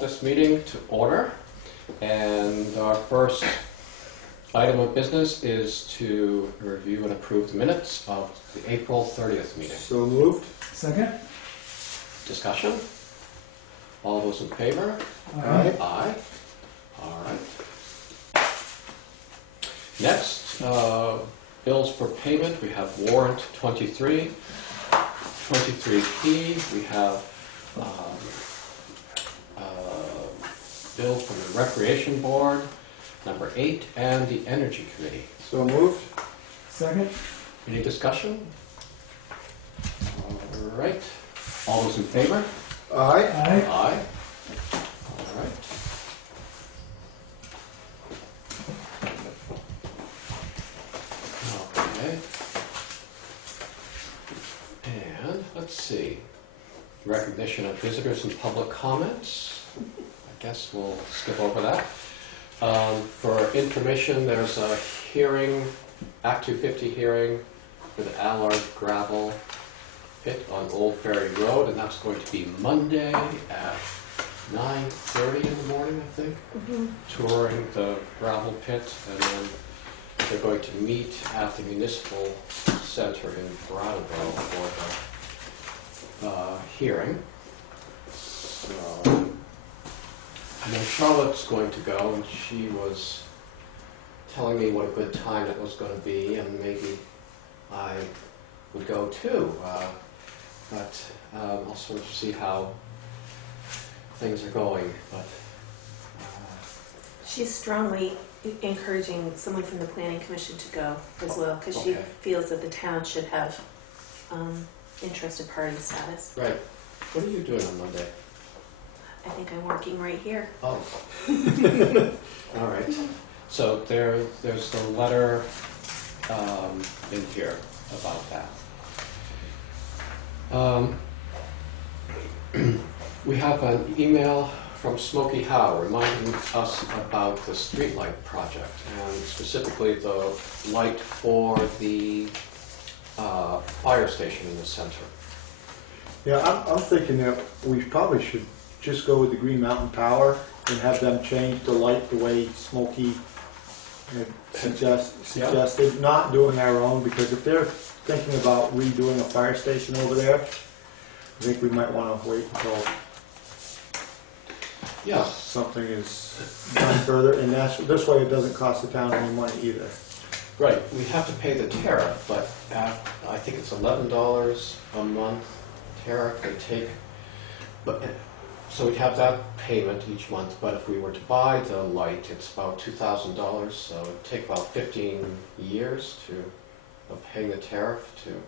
This meeting to order, and our first item of business is to review and approve the minutes of the April 30th meeting. So moved. Second. Discussion? All those in favor? Aye. Aye. All right. Next, bills for payment. We have warrant 23, 23P. We have bill from the Recreation Board, number 8, and the Energy Committee. So moved. Second. Any discussion? All right. All those in favor? Aye. Aye. Aye. All right. Okay. And let's see. Recognition of visitors and public comments. I guess we'll skip over that. For information, there's a hearing, Act 250 hearing for the Allard gravel pit on Old Ferry Road, and that's going to be Monday at 9:30 in the morning, I think, touring the gravel pit, and then they're going to meet at the Municipal Center in Brattleboro for the hearing. So, I know Charlotte's going to go, and she was telling me what a good time it was going to be, and maybe I would go too. But I'll sort of see how things are going. But she's strongly encouraging someone from the Planning Commission to go as well, because she okay. feels that the town should have interested party status. Right. What are you doing on Monday? I think I'm working right here. Oh. All right. So there's the letter in here about that. We have an email from Smokey Howe reminding us about the Streetlight Project, and specifically the light for the fire station in the center. Yeah, I'm thinking that we probably should just go with the Green Mountain Power and have them change the light the way Smokey had suggested, not doing our own, because if they're thinking about redoing a fire station over there, I think we might want to wait until something is done further, and this way it doesn't cost the town any money either. Right. We have to pay the tariff, but I think it's $11 a month tariff they take. But so we'd have that payment each month, but if we were to buy the light, it's about $2,000, so it'd take about 15 years of paying the tariff to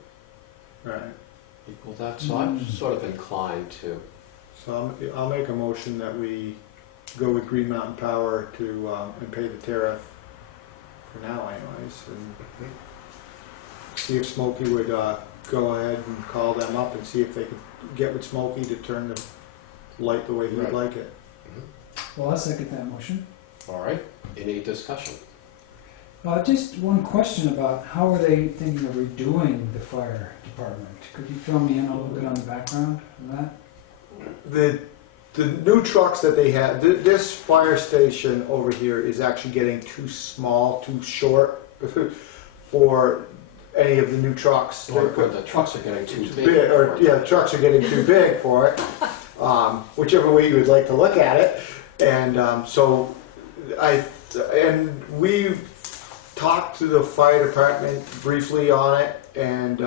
equal that. So I'm sort of inclined to. So I'll make a motion that we go with Green Mountain Power to and pay the tariff for now anyways, and see if Smokey would go ahead and call them up and see if they could get with Smokey to turn the light the way he'd like it. Well, I'll second that motion. All right. Any discussion? Just one question about how are they thinking of redoing the fire department? Could you fill me in a little bit on the background of that? The new trucks that they have, this fire station over here is actually getting too small, too short for any of the new trucks. The trucks are getting too big. Trucks are getting too big for it. Whichever way you would like to look at it. And we've talked to the fire department briefly on it, and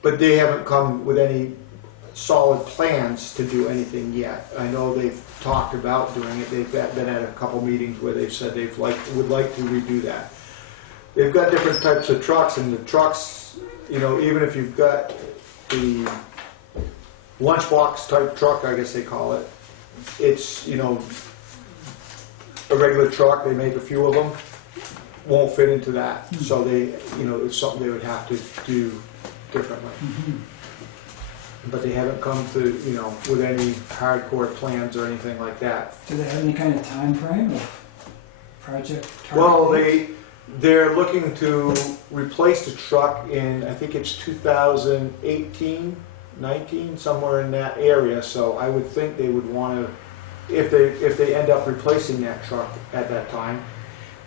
but they haven't come with any solid plans to do anything yet. I know they've talked about doing it. They've been at a couple meetings where they've said would like to redo that. They've got different types of trucks, and the trucks, even if you've got the lunchbox type truck, I guess they call it, it's, a regular truck. They make a few of them. won't fit into that. So they, you know, it's something they would have to do differently. Mhm. But they haven't come to, you know, with any hardcore plans or anything like that. Do they have any kind of time frame of project target? Well, they're looking to replace the truck in, I think it's 2018, 19, somewhere in that area. So I would think they would want to, if they end up replacing that truck at that time,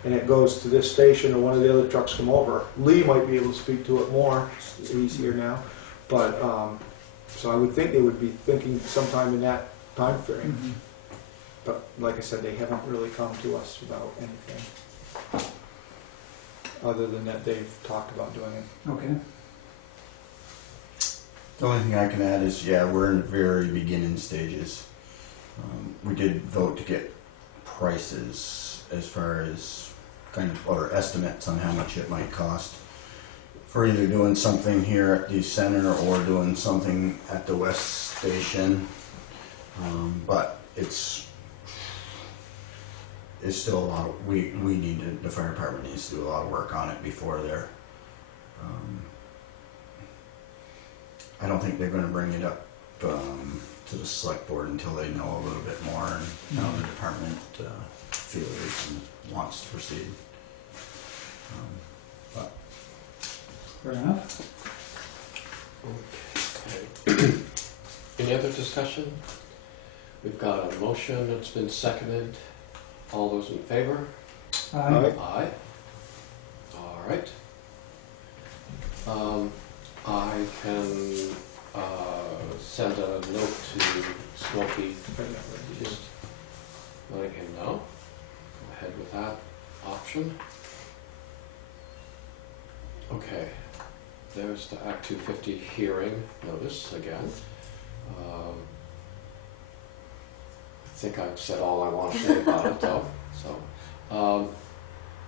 and it goes to this station or one of the other trucks come over, Lee might be able to speak to it more. He's here now, but so I would think they would be thinking sometime in that time frame. Mhm. But like I said, they haven't really come to us about anything other than that they've talked about doing it. Okay. The only thing I can add is, yeah, we're in the very beginning stages. We did vote to get prices as far as kind of, or estimates on how much it might cost for either doing something here at the center or doing something at the West Station. But it's still a lot of, we need to, the fire department needs to do a lot of work on it before they're, I don't think they're gonna bring it up, to the select board until they know a little bit more and how the department, feels and wants to proceed. But Fair enough. Okay. Any other discussion? We've got a motion that's been seconded. All those in favor? Aye. Aye. All right. I can send a note to Smokey, just letting him know. Go ahead with that option. Okay, there's the Act 250 hearing notice again. I think I've said all I want to say about it though. So,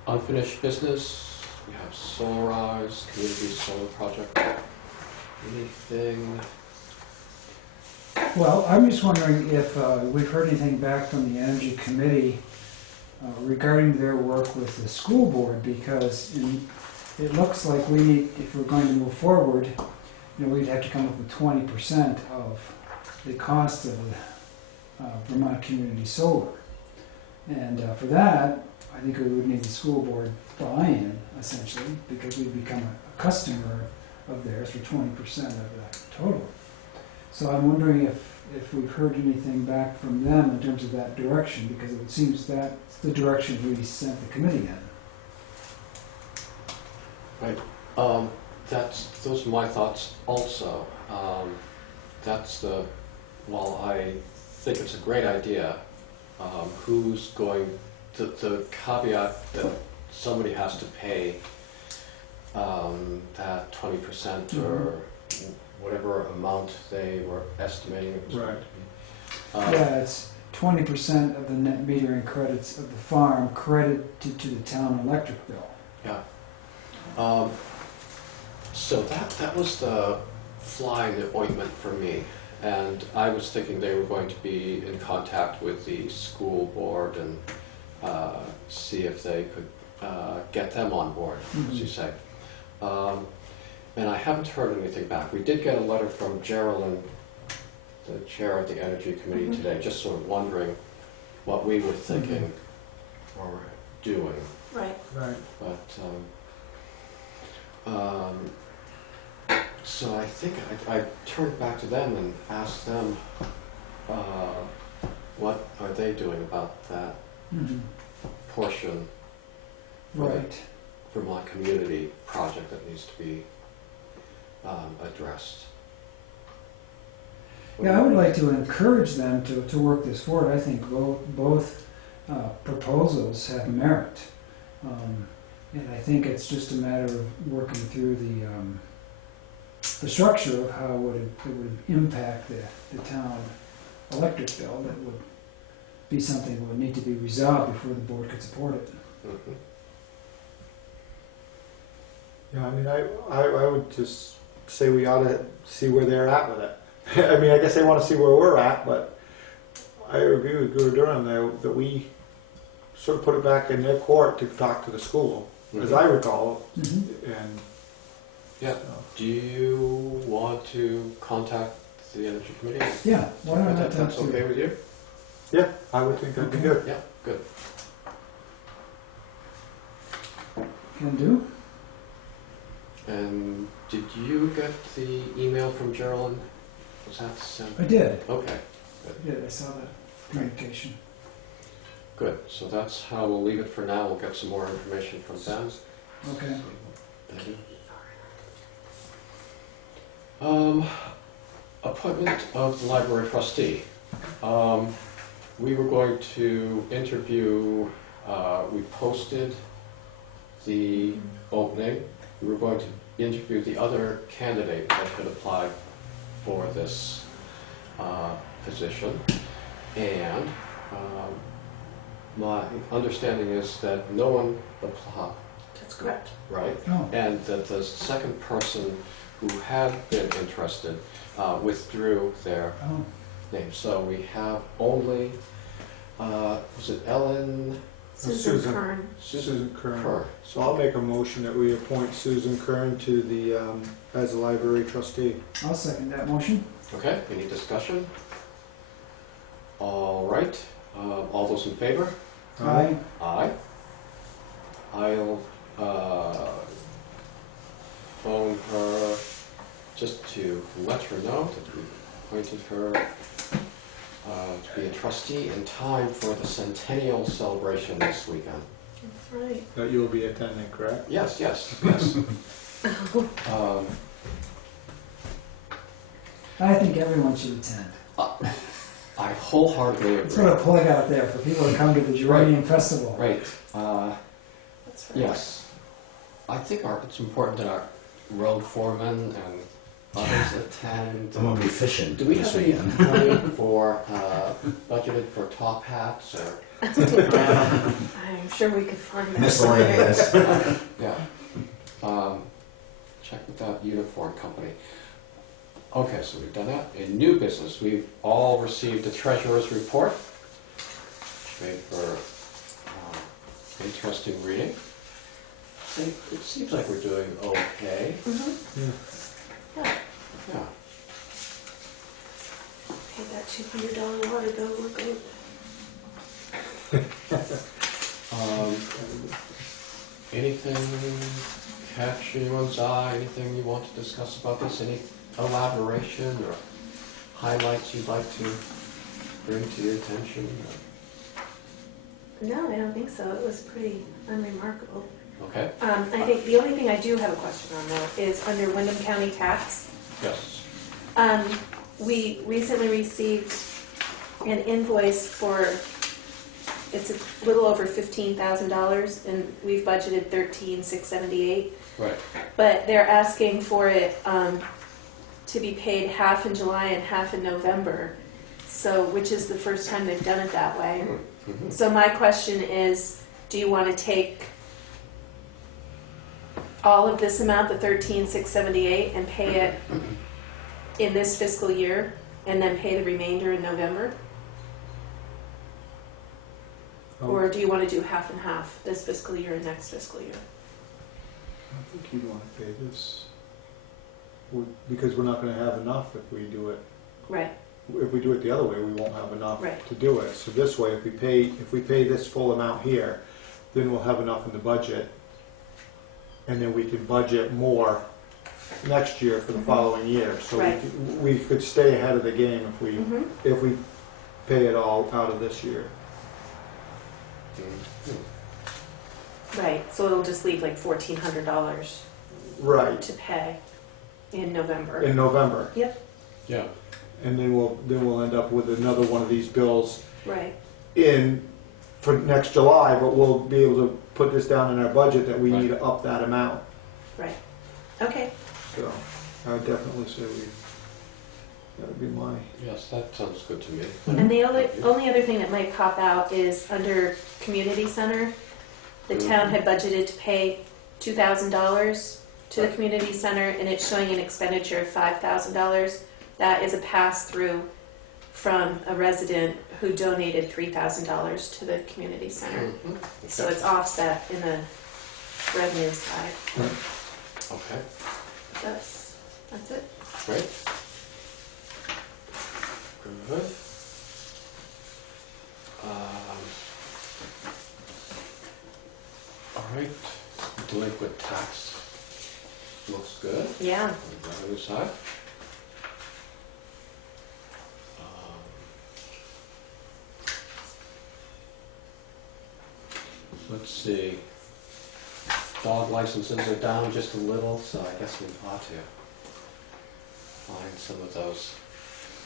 unfinished business, we have Solarize, Community Solar Project. Anything? Well, I'm just wondering if we've heard anything back from the Energy Committee regarding their work with the school board, because it looks like we need, if we're going to move forward, you know, we'd have to come up with 20% of the cost of the Vermont Community Solar. And for that, I think we would need the school board buy-in, essentially, because we'd become a customer of theirs for 20% of that total. So I'm wondering if we've heard anything back from them in terms of that direction, because it seems that's the direction we sent the committee in. Right. Those are my thoughts also. While I think it's a great idea, who's going, the caveat that somebody has to pay that 20% or whatever amount they were estimating it was going to be. Yeah, it's 20% of the net metering credits of the farm credited to the town electric bill. Yeah. So that was the fly in the ointment for me. And I was thinking they were going to be in contact with the school board and see if they could get them on board, as you say. And I haven't heard anything back. We did get a letter from Geraldine, the chair of the Energy Committee today, just sort of wondering what we were thinking or doing. Right. Right. But so I think I turned back to them and asked them what are they doing about that portion Right. Vermont community project that needs to be addressed. Yeah, I would like to encourage them to work this forward. I think both proposals have merit. And I think it's just a matter of working through the structure of how it would impact the town electric bill. That would be something that would need to be resolved before the board could support it. Mm-hmm. Yeah, I mean, I would just say we ought to see where they're at with it. I mean, I guess they want to see where we're at, but I agree with Guru Durham that we sort of put it back in their court to talk to the school. as I recall. Mhm. And Yeah. Do you want to contact the Energy Committee? Yeah, why don't I That- talk That's to okay you? with you? yeah, I would think that'd be Okay. good. Yeah, good. Can do. And did you get the email from Geraldine? Was that sent? I did. Okay, I did. I saw that communication. good. So that's how we'll leave it for now. We'll get some more information from them. Okay. Thank you. Appointment of the library trustee. We were going to interview, we posted the opening. We were going to interview the other candidate that had applied for this position. And my understanding is that no one applied, That's correct. right? Oh, And that the second person who had been interested withdrew their oh, name. So we have only, was it Ellen? Susan. Kern. Susan Kern. Kerr. So I'll make a motion that we appoint Susan Kern to the, as a library trustee. I'll second that motion. Okay, any discussion? All right, all those in favor? Aye. Aye. I'll phone her just to let her know that we appointed her to be a trustee in time for the centennial celebration this weekend. That's right. That you'll be attending, correct? Yes, yes, yes. Um, I think everyone should attend. I wholeheartedly Let's agree. put a plug out there for people to come to the Geranium Festival. Right, That's right. yes. I think it's important that our road foremen and others attend. I'm gonna be fishing Do we this have any weekend. money for, budgeted for top hats or? I'm sure we could find that. Miscellaneous. Yeah. Check with that uniform company. Okay, so we've done that. In new business, we've all received the treasurer's report, which made for interesting reading. It seems like we're doing okay. Mhm. Yeah. Yeah. Paid that $200 water bill, we're good. Anything catch anyone's eye? Anything you want to discuss about this? Any elaboration or highlights you'd like to bring to your attention? No, I don't think so. It was pretty unremarkable. Okay. I think the only thing I do have a question on though is under Wyndham County tax. Yes. We recently received an invoice for, it's a little over $15,000 and we've budgeted $13,678. Right. But they're asking for it to be paid half in July and half in November. So, which is the first time they've done it that way. Mhm. So my question is, do you want to take all of this amount, the $13,678, and pay it in this fiscal year, and then pay the remainder in November? Or do you want to do half and half, this fiscal year and next fiscal year? I think you'd want to pay this, because we're not gonna have enough if we do it. Right, If we do it the other way, we won't have enough Right. to do it. So this way, if we pay this full amount here, then we'll have enough in the budget. And then we can budget more next year for the Mhm. following year. So Right. we could stay ahead of the game mm-hmm, if we pay it all out of this year. Mhm. right, so it'll just leave like $1,400 Right, to pay in November. in November. Yeah. And then we'll end up with another one of these bills Right, for next July, but we'll be able to put this down in our budget that we Right. need to up that amount. right, okay. So I would definitely say that would be my, Yes, that sounds good to me. And the only other thing that might pop out is under community center, the town had budgeted to pay $2,000 to the community center, and it's showing an expenditure of $5,000. That is a pass-through from a resident who donated $3,000 to the community center. Mhm. So it's offset in revenue side. Okay, That's it. great. Good. All right, delinquent tax looks good Yeah. on the revenue side. Let's see. Dog licenses are down just a little, so I guess we ought to find some of those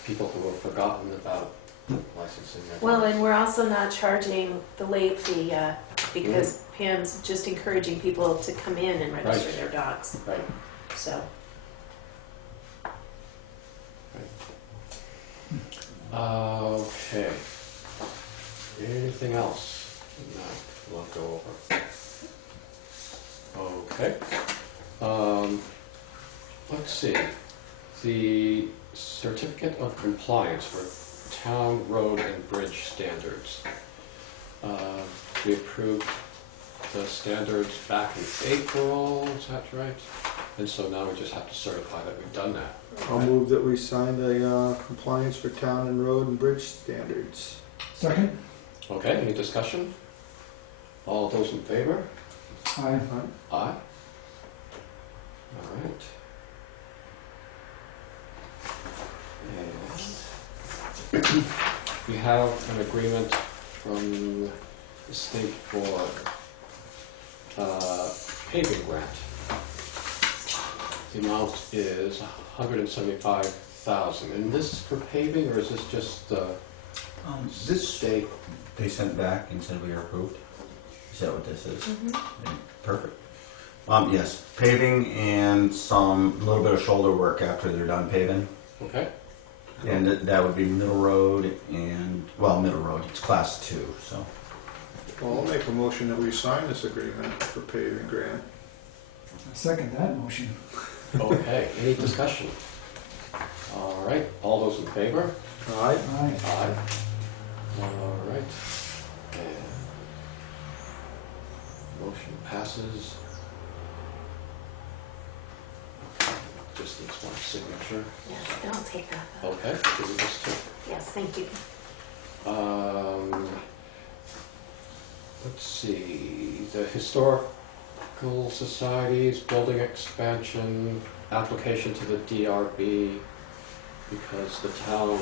people who have forgotten about licensing their dogs. Well, and we're also not charging the late fee yet because Pam's just encouraging people to come in and register Right. their dogs. Right. So, Okay. Anything else? No, we'll go over. Okay. Let's see. The certificate of compliance for town, road, and bridge standards. We approved the standards back in April, is that right? And so now we just have to certify that we've done that. I'll move that we sign the compliance for town and road and bridge standards. Second? Okay, any discussion? All those in favor? Aye. Aye. All right. And we have an agreement from the state for paving grant. The amount is $175,000. And this is for paving, or is this just This state? they sent back and said we are approved. Is that what this is? Perfect. Yes, paving and a little bit of shoulder work after they're done paving. Okay. And that would be Middle Road and, Middle Road, it's class 2, so. Well, I'll make a motion that we sign this agreement for paving grant. I second that motion. Okay, any discussion? All right, all those in favor? Aye. Aye. Aye. All right. And motion passes. Okay, just needs one signature. yes, and I'll take that. Okay, give me this too. Yes, thank you. Let's see, the Historical Society's building expansion application to the DRB, because the town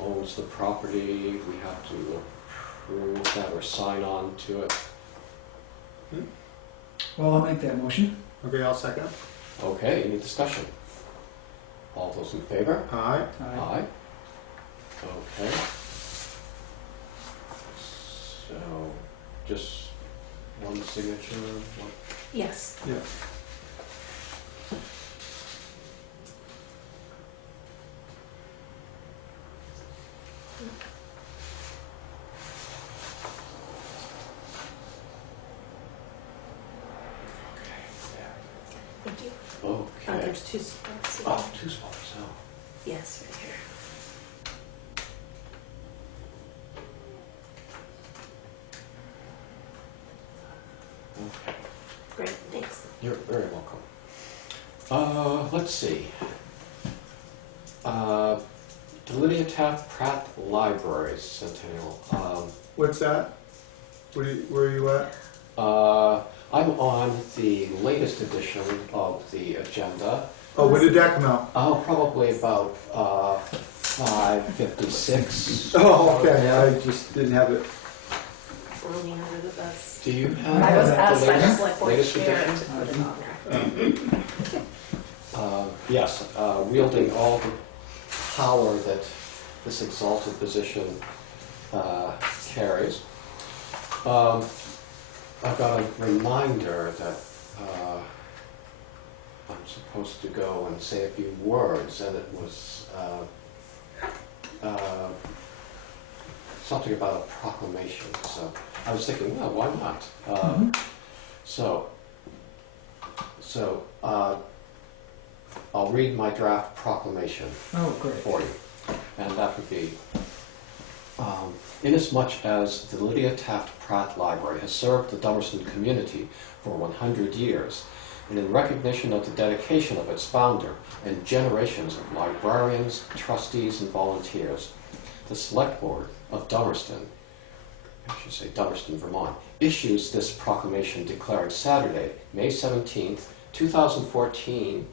owns the property, we have to approve that or sign on to it. Well, I'll make that motion. Okay, I'll second. Okay, any discussion? All those in favor? Aye. Aye. Okay. So, just one signature, one. Yes. Yeah. Thank you. Okay. There's two spots. Oh, two spots, oh. Yes, right here. Okay. Great, thanks. You're very welcome. Let's see. The Lydia Taft Pratt Library Centennial. What's that? Where are you at? I'm on the latest edition of the agenda. Oh, when did that come out? Oh, probably about 5:56. Oh, okay, I just didn't have it. Throw me under the bus. Do you have I was the asked by the latest- select board latest chair edition? to put it on there. Yes, wielding all the power that this exalted position carries. I've got a reminder that I'm supposed to go and say a few words, and it was something about a proclamation. So I was thinking, well, why not? So I'll read my draft proclamation Oh, great. for you, and that would be Inasmuch as the Lydia Taft Pratt Library has served the Dummerston community for 100 years, and in recognition of the dedication of its founder and generations of librarians, trustees, and volunteers, the Select Board of Dummerston, I should say Dummerston, Vermont, issues this proclamation declaring Saturday, May 17th, 2014,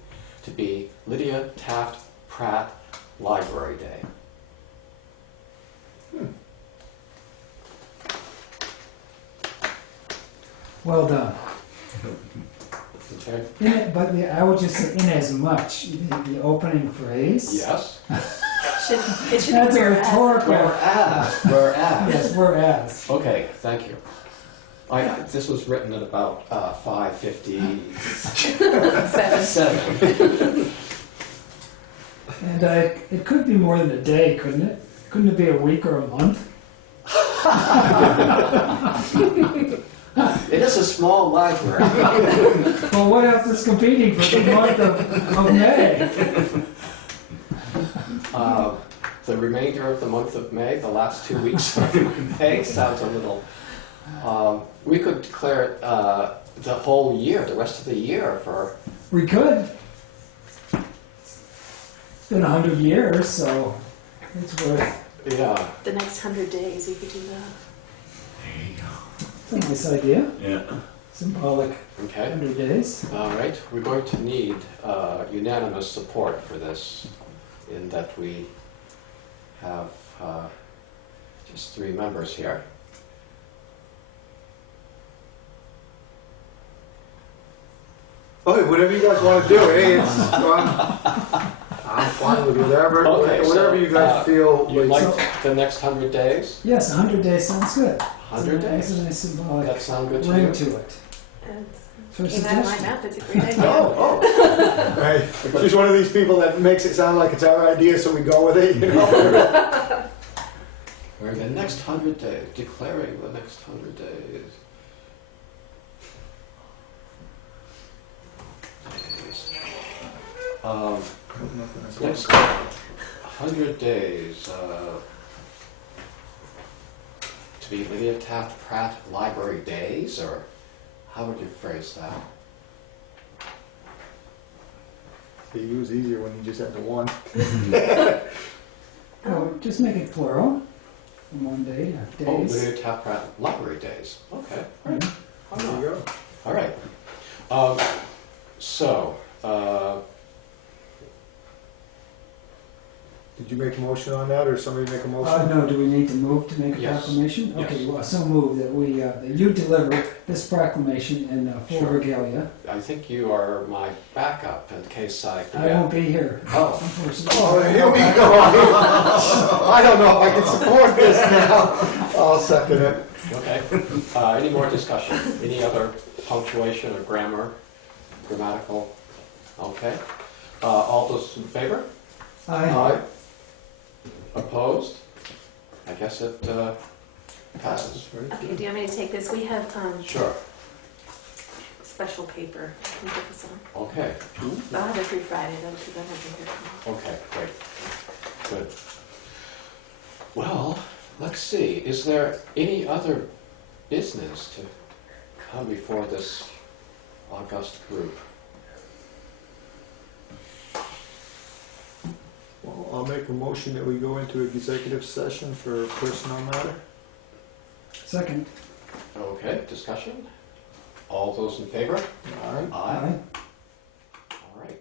to be Lydia Taft Pratt Library Day. Well done. Okay? I would just say, in as much, the opening phrase. Yes. It should That's be a whereas. rhetorical. Whereas. Yes, whereas. Okay, thank you. This was written at about 5:57. Seven. And it could be more than a day, couldn't it? Couldn't it be a week or a month? It is a small library. Well, what else is competing for the month of May? The remainder of the month of May, the last 2 weeks of May, sounds a little... we could declare it the whole year, the rest of the year for... We could. It's been 100 years, so it's worth. Yeah. The next 100 days, you could do that. It's a nice idea. Yeah. Symbolic Okay. 100 days. All right. We're going to need unanimous support for this, in that we have just 3 members here. Okay, whatever you guys want to do. Hey, I'm fine with whatever. Okay, Whatever so, you guys feel. You like- like the next 100 days? Yes, 100 days sounds good. 100 It's days? a nice symbolic That sound good to ring you? to it. And For a came out of my suggestion. mouth, it's a great idea. Oh. Right. She's one of these people that makes it sound like it's our idea, so we go with it. You know. Or the next 100 days, declaring the next 100 days. Next 100 days to be Lydia Taft Pratt Library Days, or how would you phrase that? It was easier when you just had the one. Oh, just make it plural. From 1 day to Oh, days. Lydia Taft Pratt Library Days. Okay, all right. Why There not? you go. All right. So, Did you make a motion on that, or somebody make a motion? No, do we need to move to make a Yes. proclamation? Yes. Okay, well, so move that we, that you deliver this proclamation in full Sure. regalia. I think you are my backup in case I I forget. won't be here, Oh, unfortunately. Oh, here we go. I don't know if I can support this now. I'll second it. okay. Any more discussion? Any other punctuation or grammatical? Okay. All those in favor? Aye. Opposed? I guess it passes. Okay, do you want me to take this? We have Sure. special paper. Can you put this on? Okay. I'll have it through Friday though, because I won't be here tomorrow. Okay, great. Good. Well, let's see. Is there any other business to come before this august group? Well, I'll make a motion that we go into executive session for personnel matter. Second. Okay, discussion? All those in favor? All right. Aye. All right.